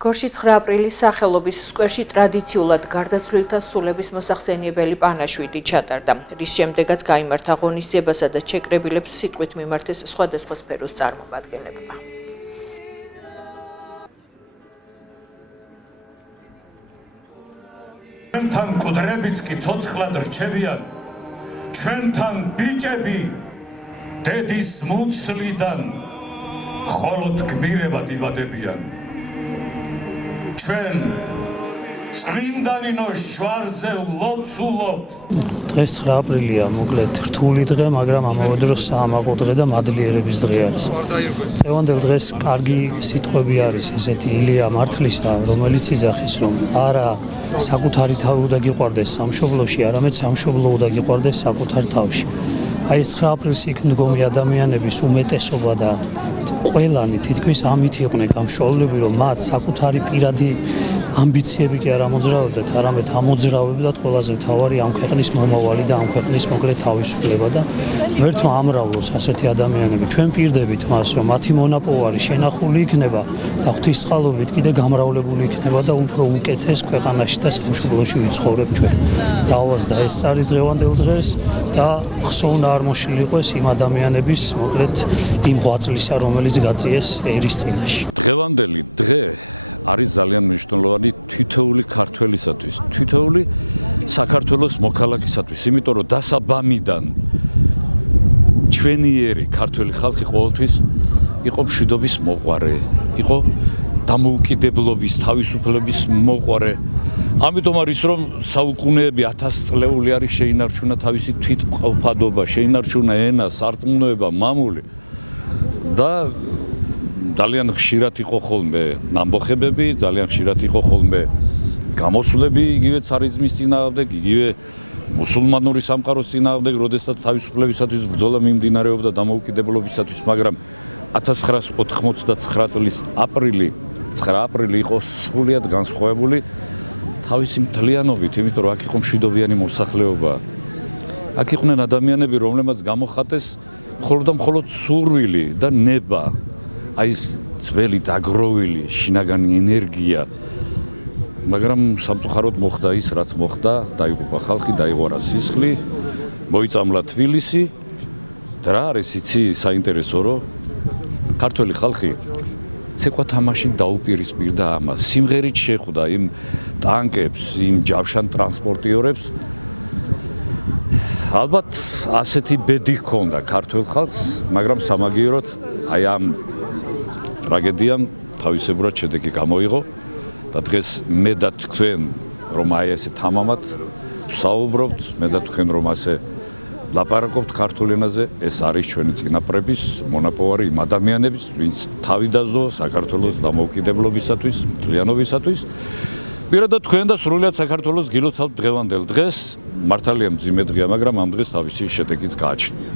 გორში 9 აპრილის სახელობის სკვერში ტრადიციულად გარდაცვლილთა სულების მოსახსენიებელი პანაშვიდი ჩატარდა, რის შემდეგაც გაიმართა ღონისძიება, სადაც შეკრებილებს სიტყვით მიმართეს სხვადასხვა სფეროს წარმომადგენლებმა. ჩვენთან მკვდრებიც კი ცოცხლად რჩებიან, ჩვენთან ბიჭები დედის მუცლიდან მხოლოდ გმირებად იბადებიან. ჩვენ წმინდანინო შვარზე ლოცულობთ. დღეს 9 აპრილია, მოკლედ რთული დღე, მაგრამ ამავე დროს საამაყო დღე და მადლიერების დღე არის. დღევანდელ დღეს კარგი სიტყვები არის ესეთი ილია მართლისა, რომელიც იძახის, რომ არა საკუთარი თავი უნდა გიყვარდეს სამშობლოში, არამედ სამშობლო უნდა გიყვარდეს საკუთარ თავში. აი ეს 9 აპრილს იქ მდგომი ადამიანების უმეტესობა და ყველანი თითქმის ამით იყვნენ გამშვალებულები, რომ მათ საკუთარი პირადი ამბიციები კი არ ამოძრავებდათ, არამედ ამოძრავებდათ ყველაზე მთავარი ამ ქვეყნის მომავალი და ამ ქვეყნის მოკლედ თავისუფლება და ღმერთმა ამრავლოს ასეთი ადამიანები. ჩვენ პირდებით მას, რომ მათი მონაპოვარი შენახული იქნება და ღვთისწყალობით კიდე გამრავლებული იქნება და უფრო უკეთეს ქვეყანაში და სამშობლოში ვიცხოვრებ ჩვენ. რავალს და ეს წარი დღევანდელ დღეს და ხსოვნა არ მოშლიყვეს იმ ადამიანების მოკლედ იმ ღვაწლისა, რომელიც გაწიეს ერის წინაშე. დღევანდელი დღე არის ძალიან მნიშვნელოვანი თითოეული ქართველისათვის, თითოეული საქართველოს მოქალაქისათვის, იმიტომ რომ დასაბამიდან ჩვენიერი ქართველი ხალხი ყოველთვის იყო მშვიდობის მოყვარე, იყო დამოუკიდებლობის, თავისუფლების მოყვარე. ამიტომ არის რომ საუკუნეები 1000 წლეული არის შეინარჩუნა თავისი თვითმყოფადობა, შეინარჩუნა ენა, სარწმუნოება, მამული და ძალიან ხშირად იყო ხოლმე ნამბოხებები, ძალიან ხშირად იყო ხოლმე გამოსვლები იგივე ცარიზმის წინააღმდეგ, იგივე მუსულმანური სამყაროს წინააღმდეგ, როდესაც თავისუფლებისათვის ბრძოლა მიმდინარეობდა დამოუკიდებლობისათვის, მაგრამ 1989 წლის აპრილი 9 აპრილი იყო სრულიად განსხვავებული თავისი მთლიანობით, იმიტომ რომ აქ იყო მშვიდობიანი მოსახლეობა. აქ იყვნენ ადამიანები, რომლებმაც გამოხატეს მხოლოდ და მხოლოდ სურვილი და ნება. აი ეს ძველი დაგროვილი შინაგანი ენერგია, მაგრამ სამწუხაროდ მოხდა ის, რაც მოხდა, დაიღუპა ხალხი, დაიღვარა სისხლი, მოიწამლა თბილისი და რა არის იცი საინტერესო, რომ ქართველი ხალხი ცეკვა თამაშით დაუპირისპირდა ამას, სიმღერით შეხვდა იმ ტანკებს, იმ ჯავშან ტრანსპორტიორებს. ალბათ ასეთი ბედი ჰქონდა ქართველ ხალხს, მაგრამ სამაგიეროდ აი ამ ტრაგედიამ თავისებურად შედეგი გამოიღო და დღეს მე და თქვენ რომ აი ესე თამამად საუბრობთ, მე და თქვენ რომ ასე ლაპარაკობთ ქართულ ენაზე, ეს არის ჩვენი წინაპრების მონაპოვარი იმ ადამიანების, ვინც თავი დაძლო საქართველოს დამოუკიდებლობისათვის, მთლიანობისათვის. პირადად თქვენ და სრულიად საქართველოს გილოცავთ დღევანდელ დღეს, მართალია მძიმე დღეა, მაგრამ ამ დღეს თავისი შედეგიც გააჩნია.